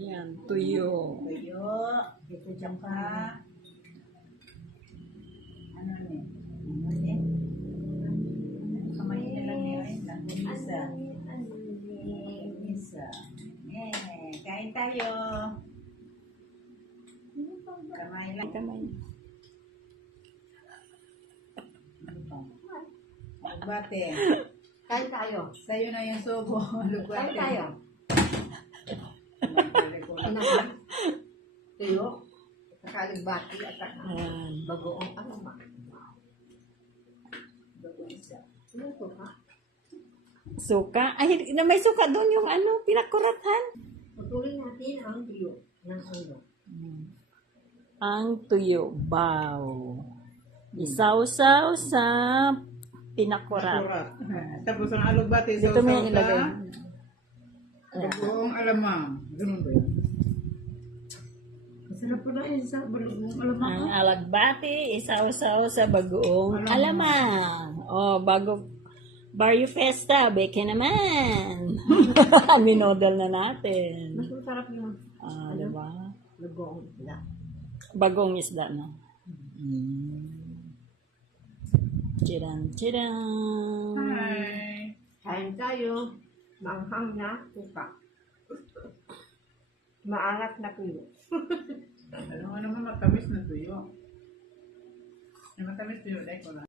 Yan, tuyo. Tuyo. Ito dyan pa. Ano ni? Kamay na lang yun. Isa. Isa. Kain tayo. Kamay lang. Kamay. Alugbate. Kain tayo. Sa'yo na yung sobo. Alugbate. Kain tayo. Ano naman? Tuyo. Kakalugbati at Ayan. bagoong aroma. Bagoong isa. Ano ito ka? Suka. Ay, may suka doon yung ano, pinakuratan. Patuloy natin ang tuyo ng ulo. Ang tuyo. Baw. Isaw-saw sa pinakurat. Kurat. Tapos ang alugbate. Dito mo yung ilagay. Bagoong alamang. Ganun ba yun? Masarap po na yun sa balong alamang. Ang alagbati, isaw-saw sa bagoong alamang. Oh, Barrio Festa, beke naman. Minodal na natin. Mas masarap yung Ah, diba? bagoong isda. Bagong isda na. Chiran, chiran. Hi. Kain tayo. Manghang na suka. Maalat na tuyo. Alam mo naman matamis na tuyo. Yung matamis tuyo, like ko lang.